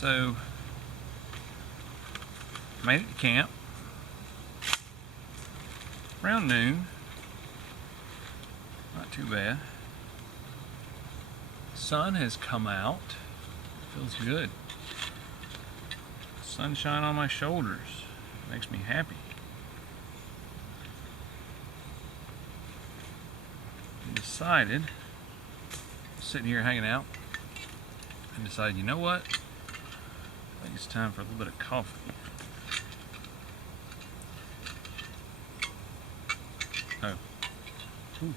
So, made it to camp around noon. Not too bad. Sun has come out. Feels good. Sunshine on my shoulders makes me happy. I decided, sitting here hanging out, and decided, you know what? I think it's time for a little bit of coffee. Oh. Whew.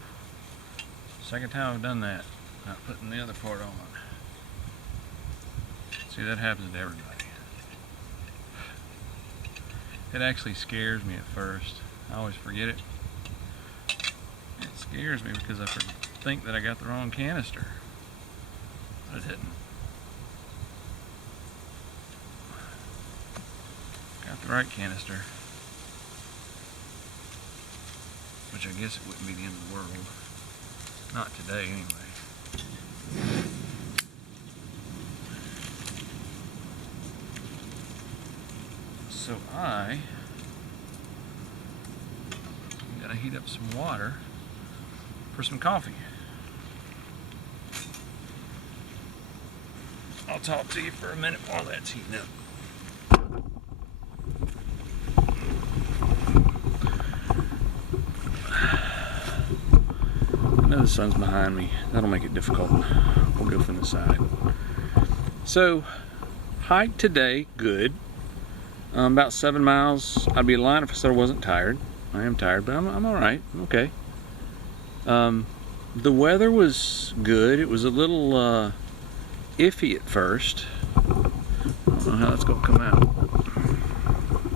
Second time I've done that. Not putting the other part on. See, that happens to everybody. It actually scares me at first. I always forget it. It scares me because I think that I got the wrong canister. But I didn't. Got the right canister. Which I guess it wouldn't be the end of the world. Not today, anyway. So I'm gonna heat up some water for some coffee. I'll talk to you for a minute while that's heating up. I know the sun's behind me. That'll make it difficult. We'll go from the side. So, hike today, good. About 7 miles. I'd be lying if I said I wasn't tired. I am tired, but I'm all right. I'm okay. The weather was good. It was a little iffy at first. I don't know how that's gonna come out.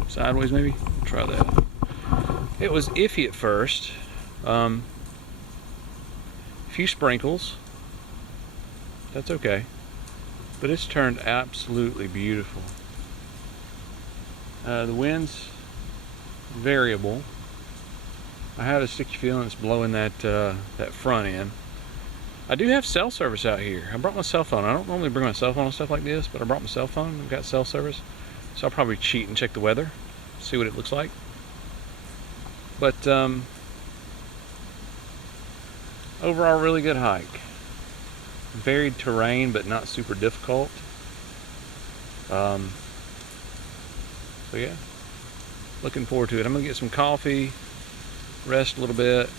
Sideways, maybe. Try that. It was iffy at first. A few sprinkles. That's okay. But it's turned absolutely beautiful. The wind's variable. I had a sticky feeling it's blowing that front end. I do have cell service out here. I brought my cell phone. I don't normally bring my cell phone and stuff like this, but I brought my cell phone. I've got cell service. So I'll probably cheat and check the weather, see what it looks like. But overall, really good hike. Varied terrain, but not super difficult. So yeah, looking forward to it. I'm gonna get some coffee, rest a little bit.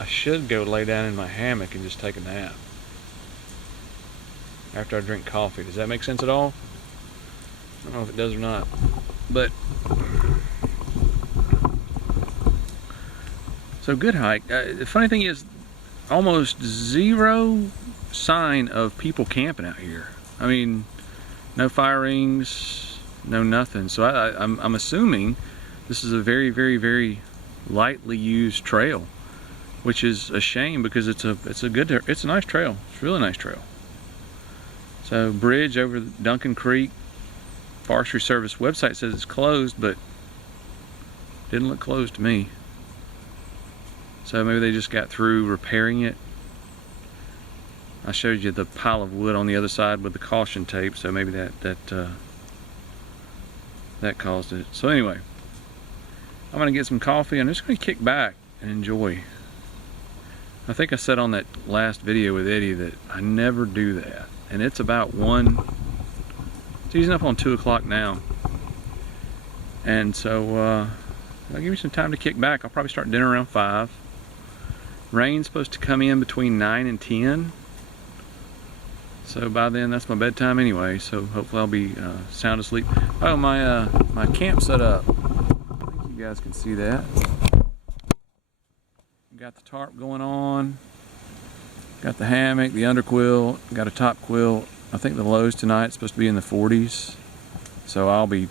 I should go lay down in my hammock and just take a nap after I drink coffee. Does that make sense at all? I don't know if it does or not, but so good hike. The funny thing is, almost zero sign of people camping out here. I mean, no fire rings. No, nothing. So I'm assuming this is a very, very, very lightly used trail, which is a shame because it's a nice trail. It's a really nice trail. So bridge over Duncan Creek. Forestry Service website says it's closed, but didn't look closed to me. So maybe they just got through repairing it. I showed you the pile of wood on the other side with the caution tape, so maybe that caused it. So anyway, I'm gonna get some coffee. I'm just gonna kick back and enjoy. I think I said on that last video with Eddie that I never do that, and it's about 1. It's easing up on 2 o'clock now, and so I'll give me some time to kick back. I'll probably start dinner around 5. Rain's supposed to come in between 9 and 10. So by then, that's my bedtime anyway. So hopefully I'll be sound asleep. Oh, my camp set up. I think you guys can see that. Got the tarp going on. Got the hammock, the underquilt. Got a top quilt. I think the lows tonight is supposed to be in the 40s. So I'll be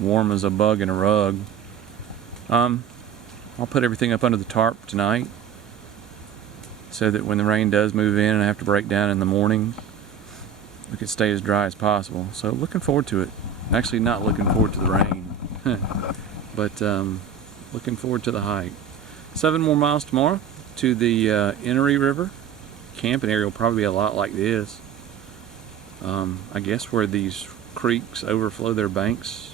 warm as a bug in a rug. I'll put everything up under the tarp tonight, so that when the rain does move in and I have to break down in the morning, we can stay as dry as possible. So looking forward to it. Actually not looking forward to the rain, but looking forward to the hike. 7 more miles tomorrow to the Enoree River. Camping area will probably be a lot like this. I guess where these creeks overflow their banks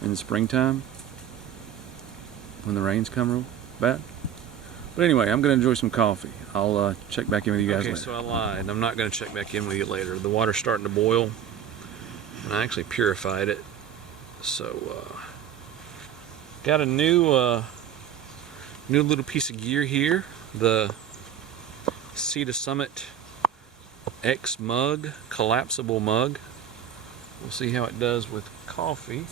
in the springtime when the rains come real bad. But anyway, I'm going to enjoy some coffee. I'll check back in with you guys later. Okay, so I lied. I'm not going to check back in with you later. The water's starting to boil, and I actually purified it. So, got a new little piece of gear here. The Sea to Summit X mug, collapsible mug. We'll see how it does with coffee.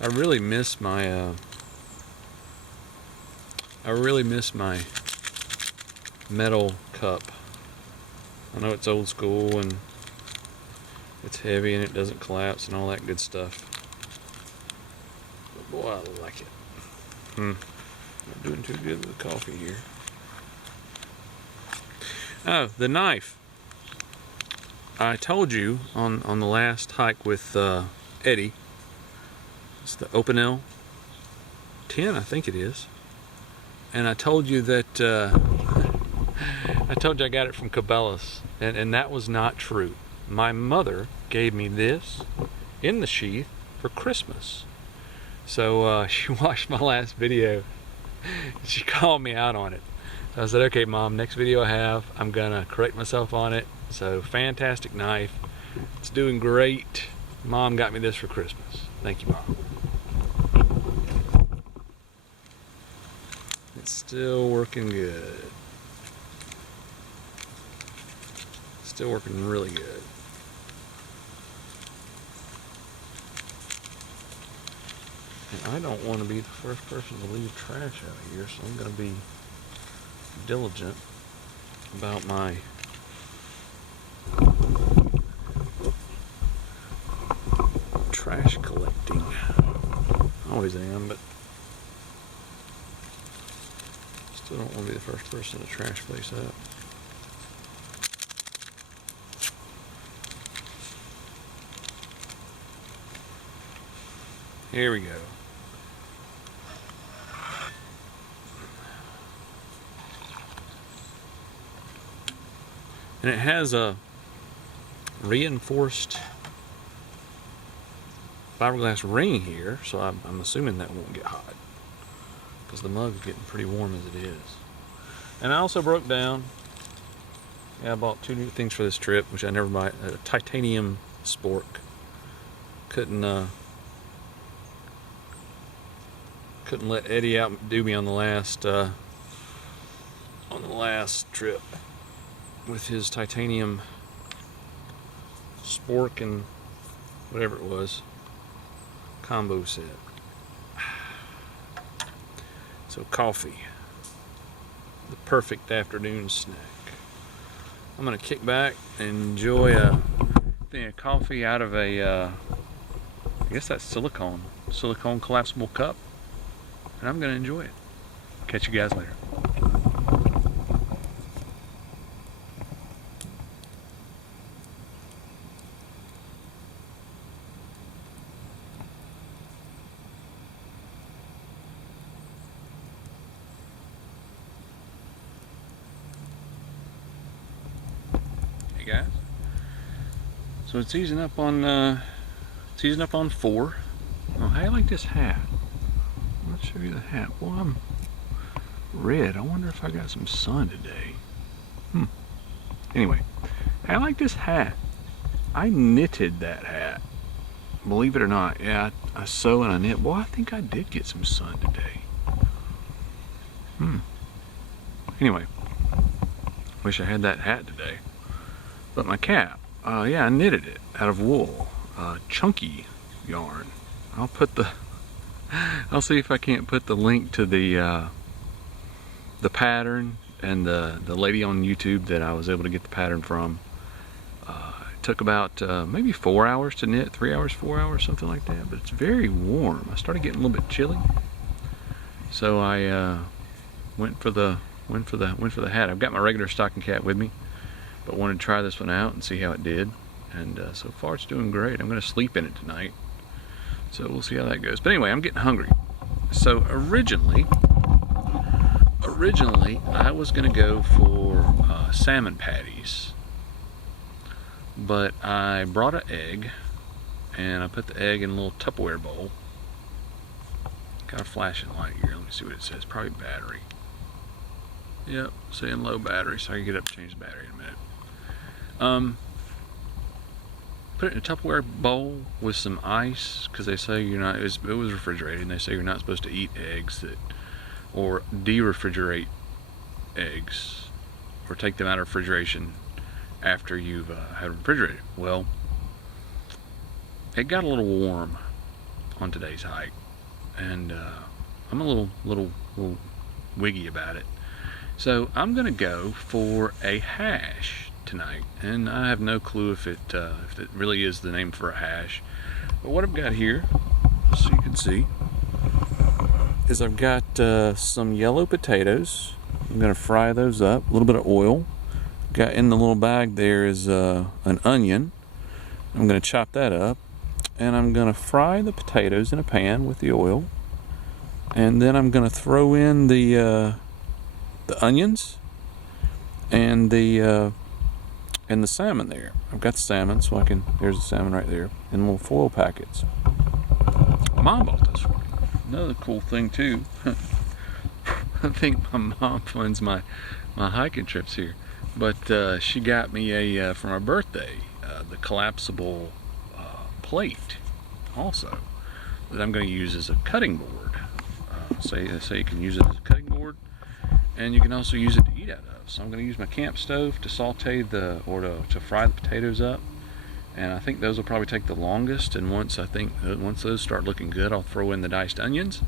I really miss my metal cup. I know it's old school and it's heavy and it doesn't collapse and all that good stuff. But boy, I like it. Not doing too good with the coffee here. Oh, the knife. I told you on the last hike with Eddie. It's the Opinel 10, I think it is. And I told you that I told you I got it from Cabela's, and that was not true. My mother gave me this in the sheath for Christmas. So she watched my last video. She called me out on it. So I said, okay, Mom, next video I have, I'm gonna correct myself on it. So fantastic knife. It's doing great. Mom got me this for Christmas. Thank you, Mom. It's still working good. Still working really good. And I don't want to be the first person to leave trash out here, so I'm going to be diligent about my trash collecting. I always am, but still don't want to be the first person to trash place up. Here we go. And it has a reinforced fiberglass ring here, so I'm assuming that won't get hot because the mug is getting pretty warm as it is. And I also broke down, I bought 2 new things for this trip, which I never buy, a titanium spork. Couldn't let Eddie outdo me on the last trip with his titanium spork and whatever it was combo set. So coffee, the perfect afternoon snack. I'm gonna kick back and enjoy a thing of coffee out of a I guess that's silicone collapsible cup, and I'm gonna enjoy it. Catch you guys later. Guys, so it's easing up on 4. Oh, how do you like this hat? Let's show you the hat. Well, I'm red. I wonder if I got some sun today. Anyway, how do you like this hat? I knitted that hat, believe it or not. Yeah, I sew and I knit. Well, I think I did get some sun today. Anyway, wish I had that hat today. But my cap, yeah, I knitted it out of wool, chunky yarn. I'll see if I can't put the link to the pattern and the lady on YouTube that I was able to get the pattern from. It took about maybe 4 hours to knit, 3 hours, 4 hours, something like that. But it's very warm. I started getting a little bit chilly, so I went for the hat. I've got my regular stocking cap with me, but wanted to try this one out and see how it did, and so far it's doing great. I'm going to sleep in it tonight, so we'll see how that goes. But anyway, I'm getting hungry. So originally originally I was gonna go for salmon patties, but I brought an egg and I put the egg in a little Tupperware bowl. Got a flashing light here. Let me see what it says. Probably battery. Yep, saying low battery, so I can get up and change the battery in a minute. Put it in a Tupperware bowl with some ice, because they say you're not, it was refrigerated, and they say you're not supposed to eat eggs or de-refrigerate eggs, or take them out of refrigeration after you've had them refrigerated. Well, it got a little warm on today's hike, and I'm a little wiggy about it. So I'm gonna go for a hash tonight, and I have no clue if it really is the name for a hash. But what I've got here, so you can see, is I've got some yellow potatoes. I'm gonna fry those up. A little bit of oil. Got in the little bag there is an onion. I'm gonna chop that up, and I'm gonna fry the potatoes in a pan with the oil, and then I'm gonna throw in the onions and the salmon there. I've got the salmon, so there's the salmon right there in little foil packets. Mom bought this for me. Another cool thing too, I think my mom funds my hiking trips here, but she got me for my birthday, the collapsible plate also, that I'm going to use as a cutting board. They say you can use it as a cutting board, and you can also use it to eat out of. So I'm going to use my camp stove to saute to fry the potatoes up, and I think those will probably take the longest. And once those start looking good, I'll throw in the diced onions,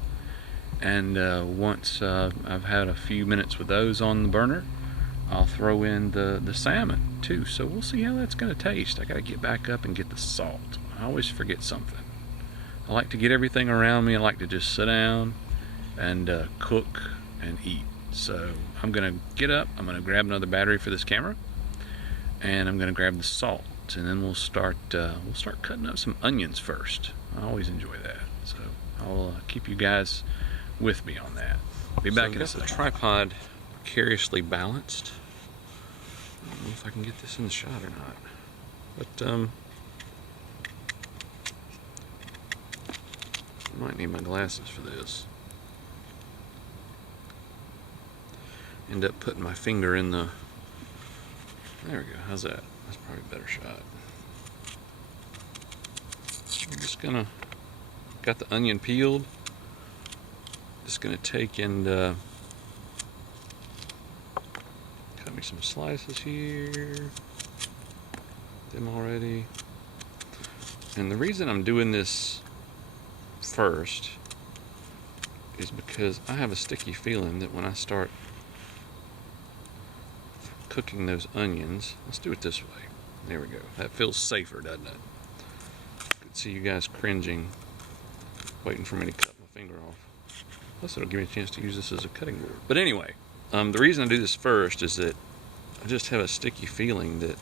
and once I've had a few minutes with those on the burner, I'll throw in the salmon too. So we'll see how that's going to taste. I got to get back up and get the salt. I always forget something. I like to get everything around me. I like to just sit down and cook and eat. So I'm gonna get up, I'm gonna grab another battery for this camera, and I'm gonna grab the salt, and then we'll start cutting up some onions first. I always enjoy that, so I'll keep you guys with me on that. Be back in a second. The tripod precariously balanced. I don't know if I can get this in the shot or not, but I might need my glasses for this. End up putting my finger in the, there we go, how's that? That's probably a better shot. I'm just gonna, got the onion peeled, just gonna take and cut me some slices here, them already. And the reason I'm doing this first is because I have a sticky feeling that when I start cooking those onions, let's do it this way. There we go. That feels safer, doesn't it? I could see you guys cringing, waiting for me to cut my finger off. Plus, it'll give me a chance to use this as a cutting board. But anyway, the reason I do this first is that I just have a sticky feeling that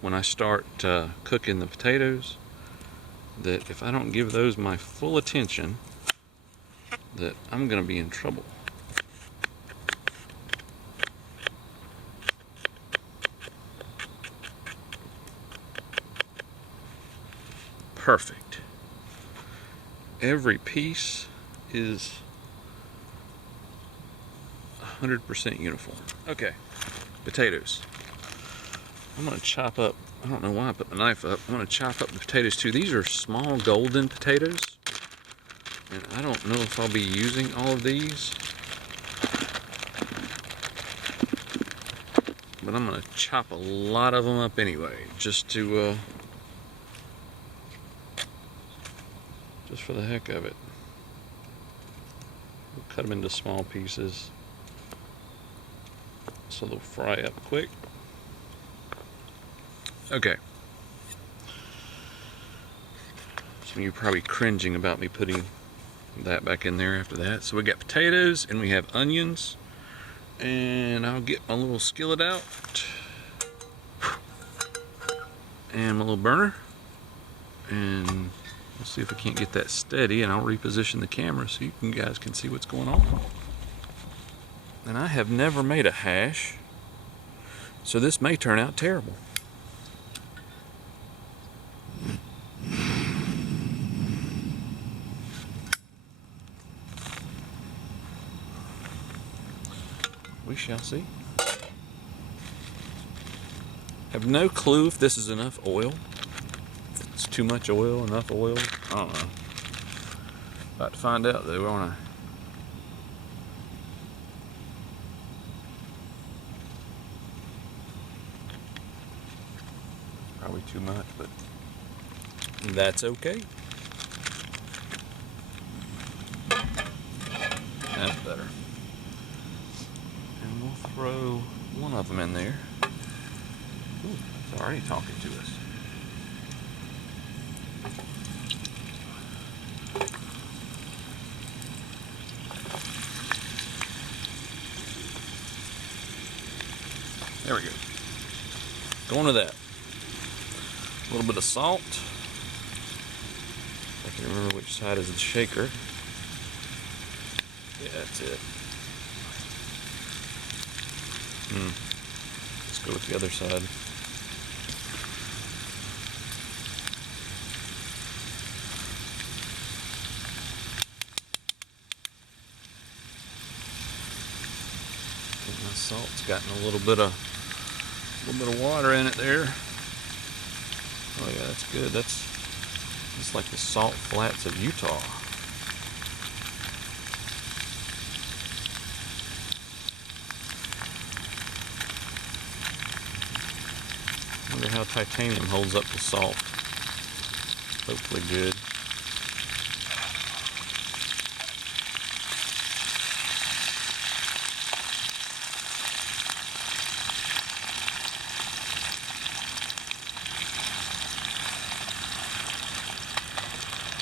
when I start cooking the potatoes, that if I don't give those my full attention, that I'm going to be in trouble. Perfect. Every piece is 100% uniform. Okay, potatoes. I'm gonna chop up, I don't know why I put my knife up, I'm gonna chop up the potatoes too. These are small golden potatoes, and I don't know if I'll be using all of these, but I'm gonna chop a lot of them up anyway, just for the heck of it. We'll cut them into small pieces so they'll fry up quick. Okay. Some of you are probably cringing about me putting that back in there after that. So we got potatoes and we have onions, and I'll get my little skillet out and my little burner, and we'll see if I can't get that steady, and I'll reposition the camera so you guys can see what's going on. And I have never made a hash, so this may turn out terrible. We shall see. Have no clue if this is enough oil. If it's too much oil, enough oil. I don't know. About to find out though, aren't I? Probably too much, but that's okay. That's better. And we'll throw one of them in there. Ooh, it's already talking to us. There we go. Going to that. A little bit of salt. I can remember which side is the shaker. Yeah, that's it. Let's go with the other side. My salt's gotten a little bit of water in it there. Oh yeah, that's good. It's like the salt flats of Utah. Wonder how titanium holds up to salt. Hopefully good.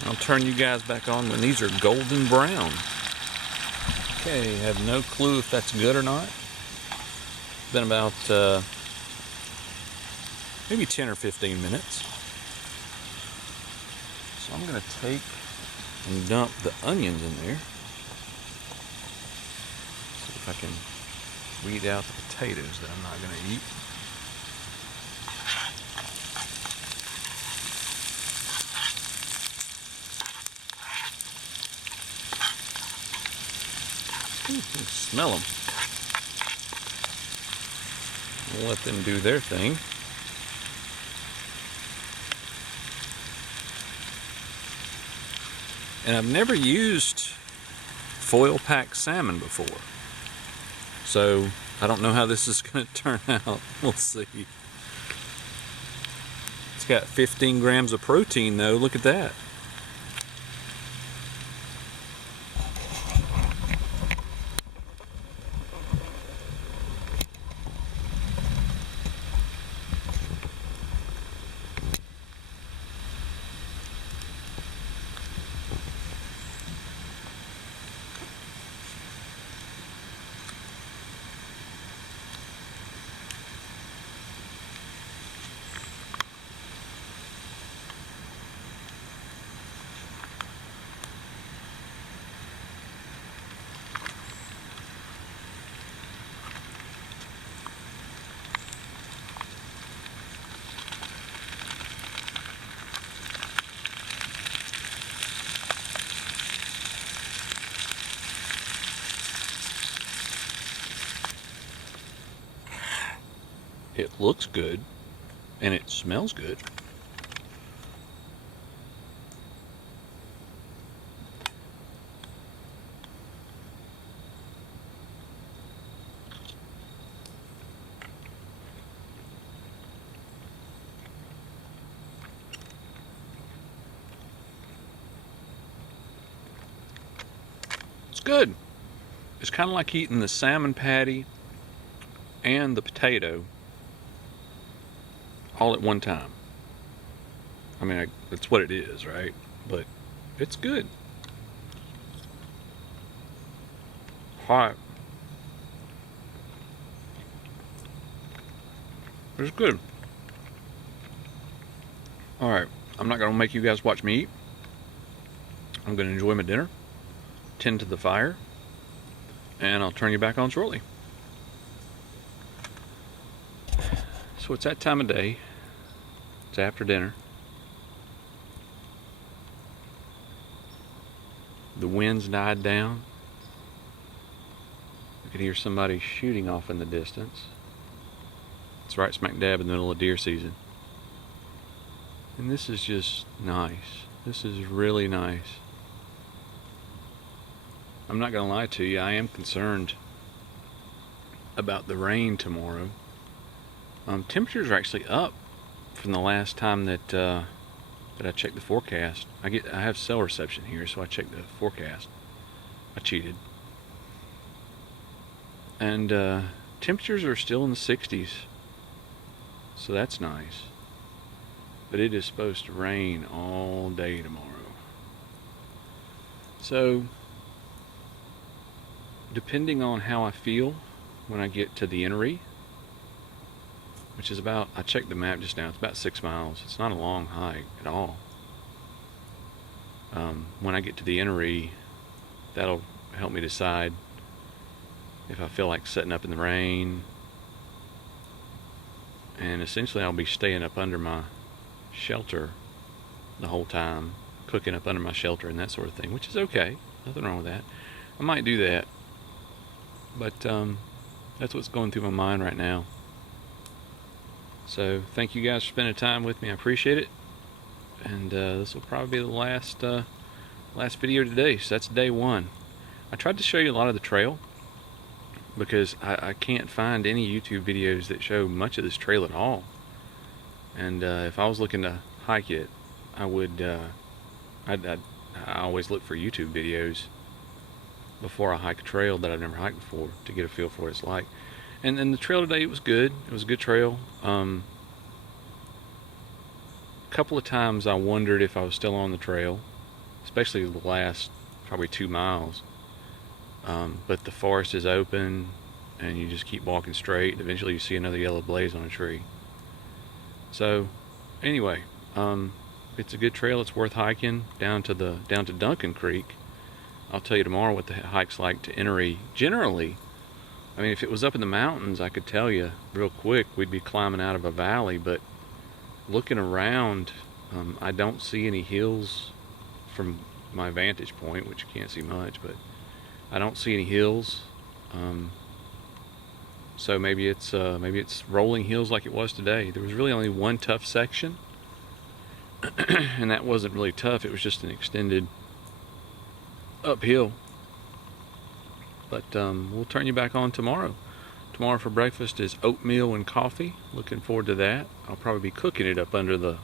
I'll turn you guys back on when these are golden brown. Okay, have no clue if that's good or not. It's been about maybe 10 or 15 minutes. So I'm going to take and dump the onions in there. See if I can weed out the potatoes that I'm not going to eat. Ooh, you can smell them. We'll let them do their thing. And I've never used foil packed salmon before, so I don't know how this is going to turn out. We'll see. It's got 15 grams of protein though. Look at that. It looks good, and it smells good. It's good. It's kind of like eating the salmon patty and the potato all at one time. I mean, that's what it is, right? But it's good. Hot. It's good. Alright, I'm not going to make you guys watch me eat. I'm going to enjoy my dinner, tend to the fire, and I'll turn you back on shortly. So it's that time of day. It's after dinner. The wind's died down. I could hear somebody shooting off in the distance. It's right smack dab in the middle of deer season. And this is just nice. This is really nice. I'm not gonna lie to you, I am concerned about the rain tomorrow. Temperatures are actually up from the last time that I checked the forecast. I have cell reception here, so I checked the forecast. I cheated. And temperatures are still in the 60s, so that's nice. But it is supposed to rain all day tomorrow. So, depending on how I feel when I get to the Enoree, which is about, I checked the map just now, it's about 6 miles. It's not a long hike at all. When I get to the Enoree, that'll help me decide if I feel like setting up in the rain. And essentially I'll be staying up under my shelter the whole time, cooking up under my shelter and that sort of thing, which is okay. Nothing wrong with that. I might do that. But that's what's going through my mind right now. So thank you guys for spending time with me. I appreciate it. And this will probably be the last video today. So that's day one. I tried to show you a lot of the trail because I can't find any YouTube videos that show much of this trail at all. And if I was looking to hike it, I would. I always look for YouTube videos before I hike a trail that I've never hiked before to get a feel for what it's like. And the trail today, it was good. It was a good trail. A couple of times I wondered if I was still on the trail, especially the last probably 2 miles. But the forest is open and you just keep walking straight. Eventually you see another yellow blaze on a tree. So anyway, it's a good trail. It's worth hiking down to Duncan Creek. I'll tell you tomorrow what the hike's like to Enoree. Generally, I mean, if it was up in the mountains, I could tell you real quick we'd be climbing out of a valley, but looking around, I don't see any hills from my vantage point, which you can't see much, but I don't see any hills. So maybe it's rolling hills like it was today. There was really only one tough section, and that wasn't really tough. It was just an extended uphill. But we'll turn you back on tomorrow. Tomorrow for breakfast is oatmeal and coffee. Looking forward to that. I'll probably be cooking it up under the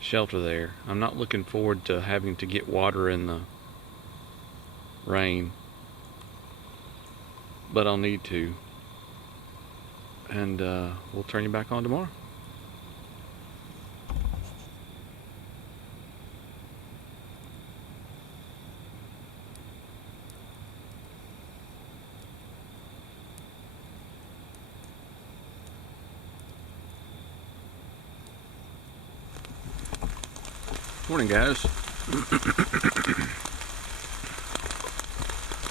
shelter there. I'm not looking forward to having to get water in the rain, but I'll need to. And we'll turn you back on tomorrow. Morning, guys.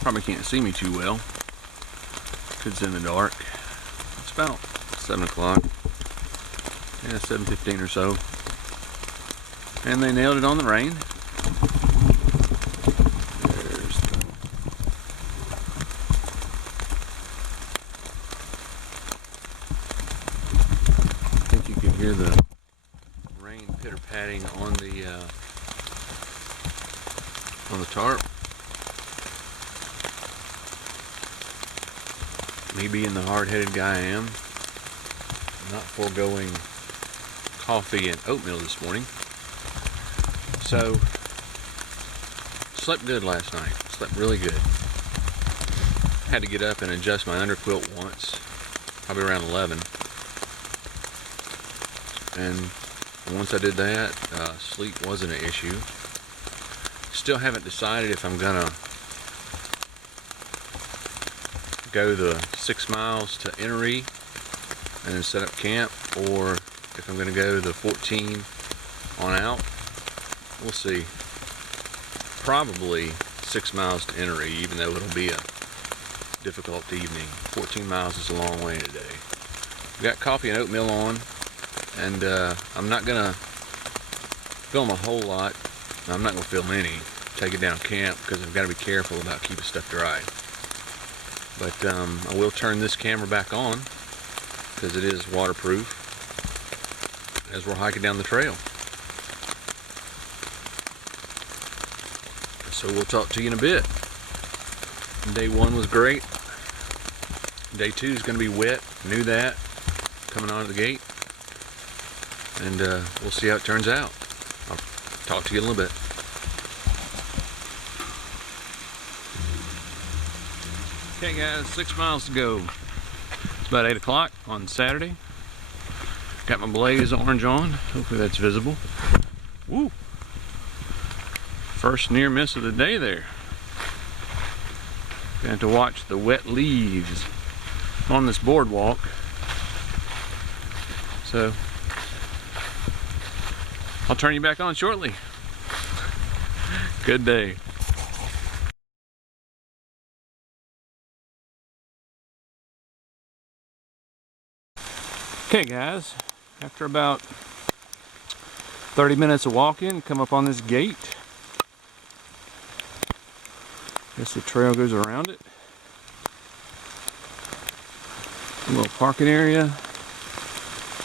Probably can't see me too well because it's in the dark. It's about 7 o'clock. Yeah, 7:15 or so. And they nailed it on the rain. There's the... I think you can hear the rain pitter-patting on the tarp. Me being the hard-headed guy I am, not foregoing coffee and oatmeal this morning. So, slept good last night. Slept really good. Had to get up and adjust my underquilt once, probably around 11. And once I did that, sleep wasn't an issue. Still haven't decided if I'm gonna go the 6 miles to Enoree and then set up camp, or if I'm gonna go the 14 on out. We'll see. Probably 6 miles to Enoree, even though it'll be a difficult evening. 14 miles is a long way today. We got coffee and oatmeal on, and I'm not gonna film a whole lot. I'm not gonna film any. Take it down camp because I've got to be careful about keeping stuff dry. But I will turn this camera back on because it is waterproof as we're hiking down the trail. So we'll talk to you in a bit. Day 1 was great. Day 2 is going to be wet. Knew that coming out of the gate. And we'll see how it turns out. I'll talk to you in a little bit. Okay guys, 6 miles to go. It's about 8 o'clock on Saturday. Got my blaze orange on. Hopefully that's visible. Woo! First near miss of the day there. Gonna have to watch the wet leaves on this boardwalk. So I'll turn you back on shortly. Good day. Okay guys, after about 30 minutes of walking, come up on this gate. Guess the trail goes around it. A little parking area.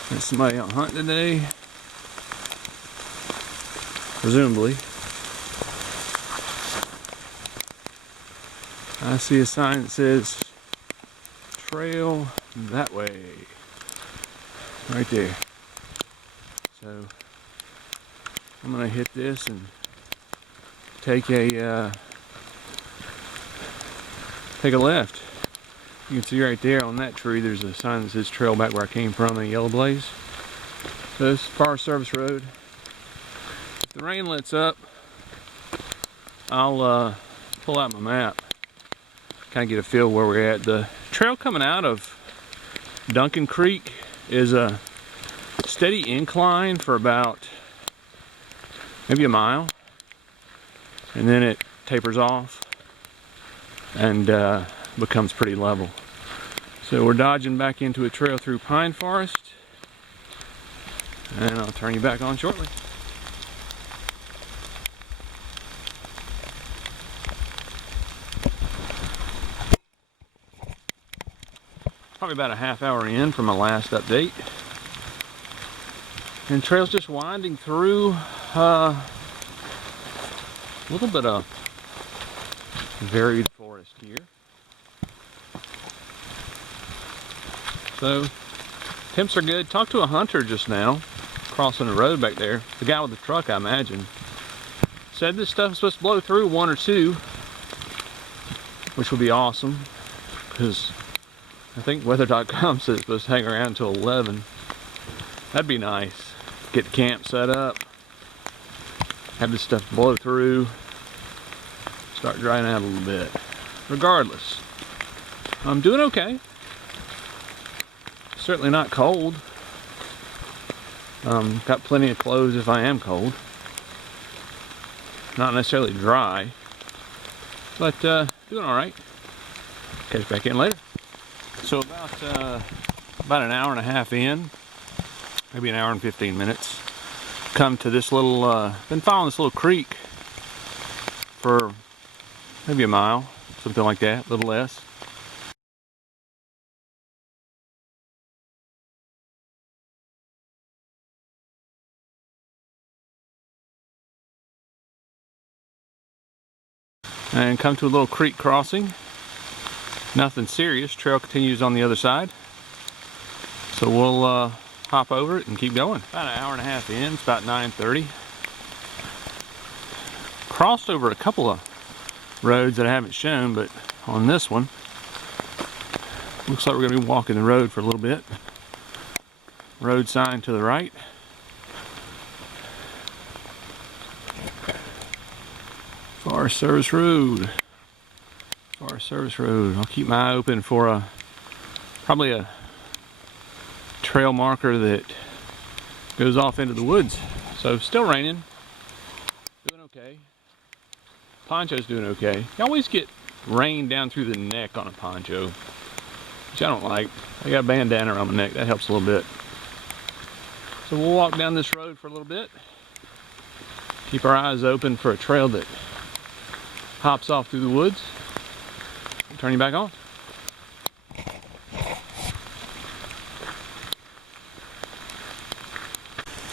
There's somebody out hunting today. Presumably. I see a sign that says trail that way. Right there. So I'm gonna hit this and take a left. You can see right there on that tree there's a sign that says trail back where I came from in yellow blaze. So this is Forest Service Road. If the rain lets up, I'll pull out my map, kind of get a feel where we're at. The trail coming out of Duncan Creek is a steady incline for about maybe a mile, and then it tapers off and becomes pretty level. So we're dodging back into a trail through pine forest, and I'll turn you back on shortly. Probably about a half hour in from my last update. And the trail's just winding through a little bit of varied forest here. So, temps are good. Talked to a hunter just now, crossing the road back there. The guy with the truck, I imagine. Said this stuff's supposed to blow through 1 or 2, which would be awesome, because I think weather.com says it's supposed to hang around until 11. That'd be nice. Get the camp set up, have this stuff blow through, start drying out a little bit. Regardless, I'm doing okay. Certainly not cold. Got plenty of clothes if I am cold. Not necessarily dry, but doing all right. Catch back in later. So about an hour and a half in, maybe an hour and 15 minutes, come to this little, been following this little creek for maybe a mile, something like that, a little less. And come to a little creek crossing. Nothing serious. Trail continues on the other side. So we'll hop over it and keep going. About an hour and a half in, it's about 9:30. Crossed over a couple of roads that I haven't shown, but on this one, looks like we're going to be walking the road for a little bit. Road sign to the right. Forest Service Road. Forest Service Road. I'll keep my eye open for probably a trail marker that goes off into the woods. So still raining. Doing okay. Poncho's doing okay. You always get rain down through the neck on a poncho, which I don't like. I got a bandana around my neck, that helps a little bit. So we'll walk down this road for a little bit. Keep our eyes open for a trail that hops off through the woods. Turn you back on.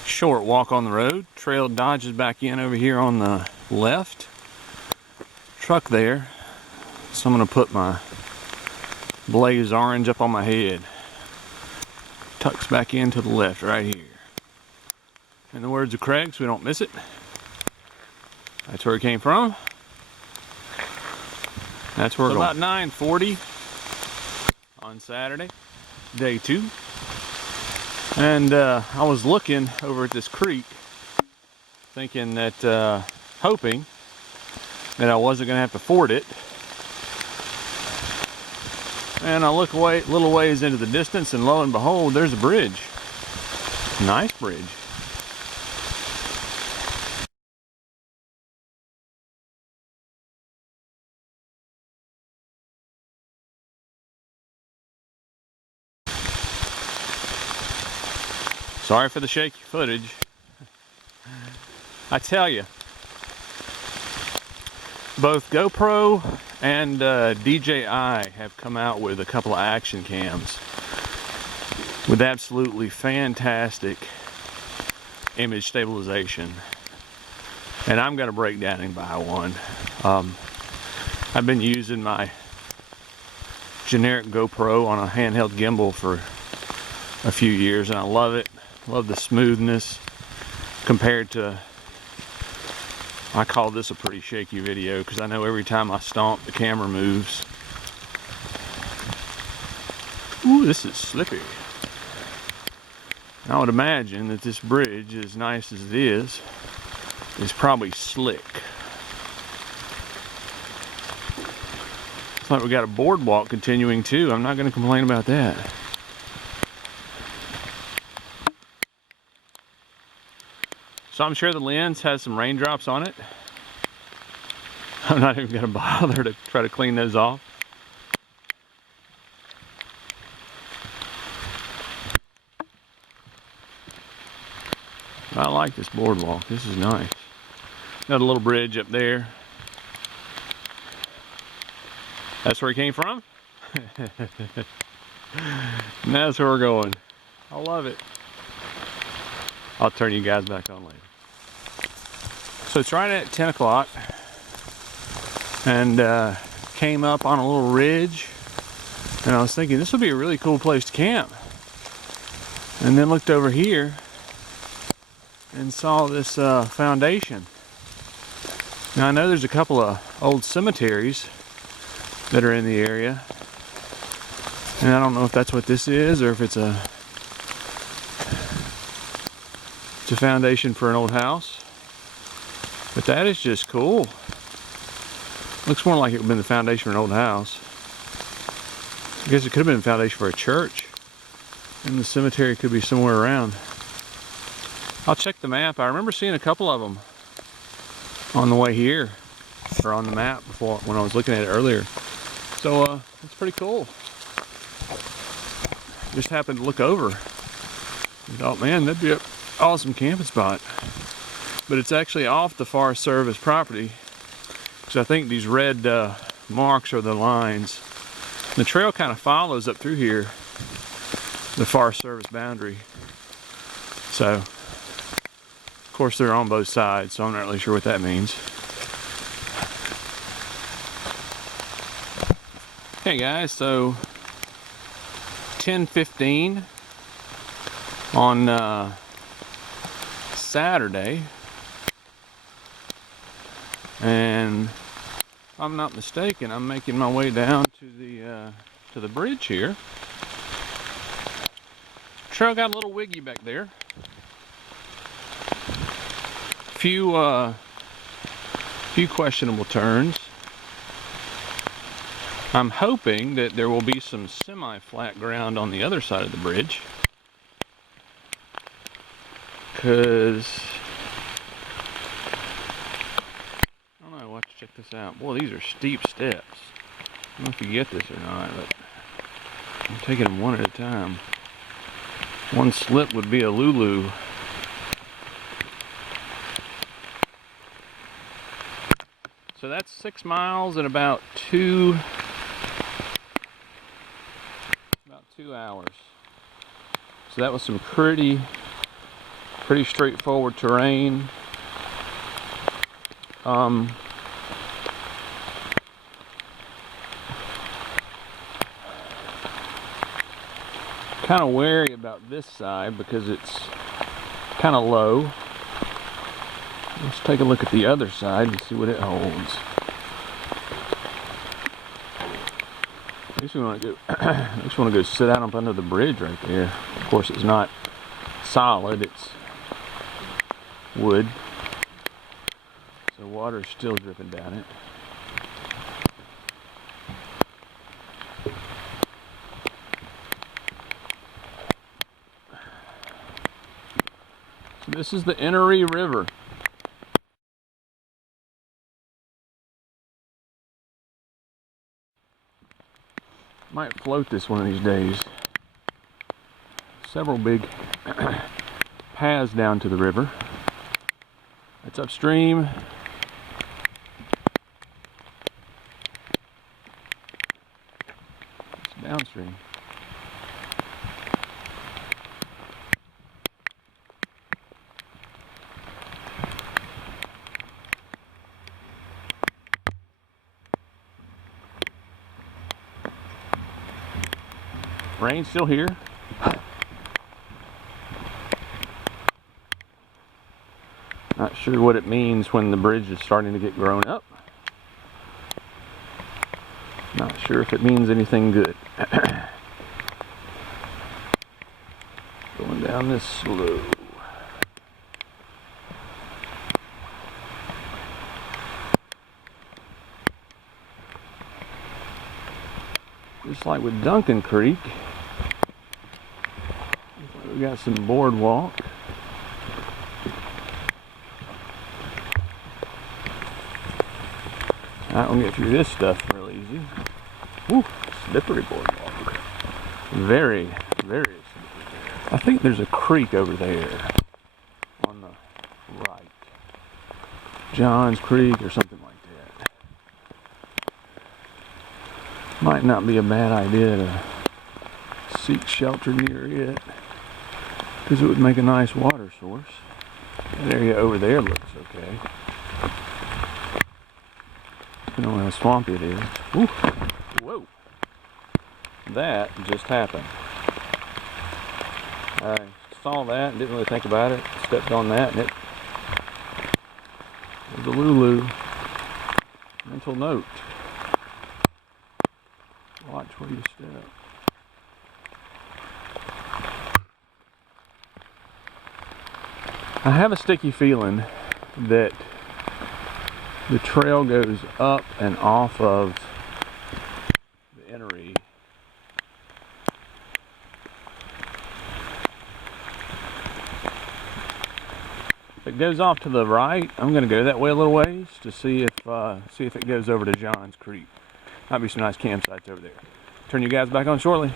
Short walk on the road. Trail dodges back in over here on the left. Truck there. So I'm going to put my blaze orange up on my head. Tucks back in to the left right here. In the words of Craig, so we don't miss it. That's where it came from. That's where we're going. About 9:40 on Saturday, day 2. And I was looking over at this creek, thinking that, hoping that I wasn't going to have to ford it. And I look away, little ways into the distance, and lo and behold, there's a bridge. Nice bridge. Sorry for the shaky footage. I tell you, both GoPro and DJI have come out with a couple of action cams with absolutely fantastic image stabilization. And I'm going to break down and buy one. I've been using my generic GoPro on a handheld gimbal for a few years, and I love it. Love the smoothness compared to, I call this a pretty shaky video because I know every time I stomp the camera moves. Ooh, this is slippy. I would imagine that this bridge, as nice as it is probably slick. Looks like we got a boardwalk continuing too. I'm not going to complain about that. So I'm sure the lens has some raindrops on it. I'm not even going to bother to try to clean those off. I like this boardwalk. This is nice. Got a little bridge up there. That's where he came from. And that's where we're going. I love it. I'll turn you guys back on later. So it's right at 10 o'clock and came up on a little ridge, and I was thinking this would be a really cool place to camp, and then looked over here and saw this foundation. Now I know there's a couple of old cemeteries that are in the area, and I don't know if that's what this is or if it's a foundation for an old house, but that is just cool. Looks more like it would have been the foundation for an old house. I guess it could have been the foundation for a church, and the cemetery could be somewhere around. I'll check the map. I remember seeing a couple of them on the way here, or on the map before when I was looking at it earlier. So it's pretty cool. Just happened to look over and thought, man, that'd be a awesome camping spot. But it's actually off the Forest Service property, because I think these red marks are the lines. The trail kind of follows up through here, the Forest Service boundary. So, of course they're on both sides, so I'm not really sure what that means. Okay guys, so 10:15 on Saturday, and if I'm not mistaken, I'm making my way down to the bridge here. Trail got a little wiggy back there. Few questionable turns. I'm hoping that there will be some semi-flat ground on the other side of the bridge, because I don't know, we'll have to check this out. Boy, these are steep steps. I don't know if you get this or not, but I'm taking them one at a time. One slip would be a Lulu. So that's 6 miles in about 2 hours. So that was some pretty straightforward terrain. Kind of wary about this side because it's kind of low. Let's take a look at the other side and see what it holds. I guess we want to go. I just want to go sit out up under the bridge right there. Of course, it's not solid; it's wood, so water's still dripping down it. So this is the Enoree River. Might float this one of these days. Several big paths down to the river. It's upstream. It's downstream. Rain's still here. Not sure what it means when the bridge is starting to get grown up. Not sure if it means anything good. Going down this slow. Just like with Duncan Creek, we got some boardwalk. I don't get through this stuff real easy. Woo, slippery boardwalk. Very, very slippery. I think there's a creek over there on the right. John's Creek or something like that. Might not be a bad idea to seek shelter near it, because it would make a nice water source. That area over there looks okay. Depending on how swampy it is. Woo. Whoa! That just happened. I saw that and didn't really think about it. Stepped on that and it was a Lulu. Mental note. Watch where you step. I have a sticky feeling that the trail goes up and off of the Enoree. If it goes off to the right, I'm going to go that way a little ways to see if it goes over to John's Creek. Might be some nice campsites over there. Turn you guys back on shortly.